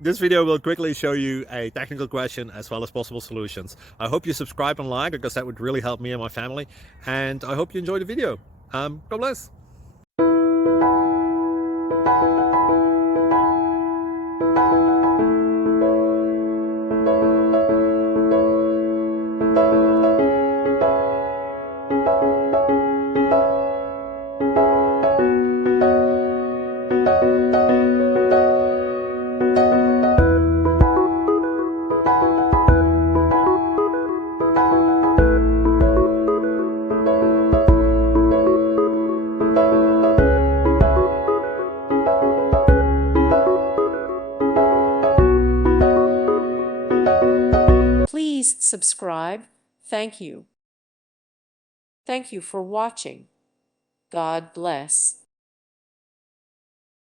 This video will quickly show you a technical question as well as possible solutions. I hope you subscribe and like, because that would really help me and my family. And I hope you enjoy the video. God bless. Please subscribe. Thank you. Thank you for watching. God bless.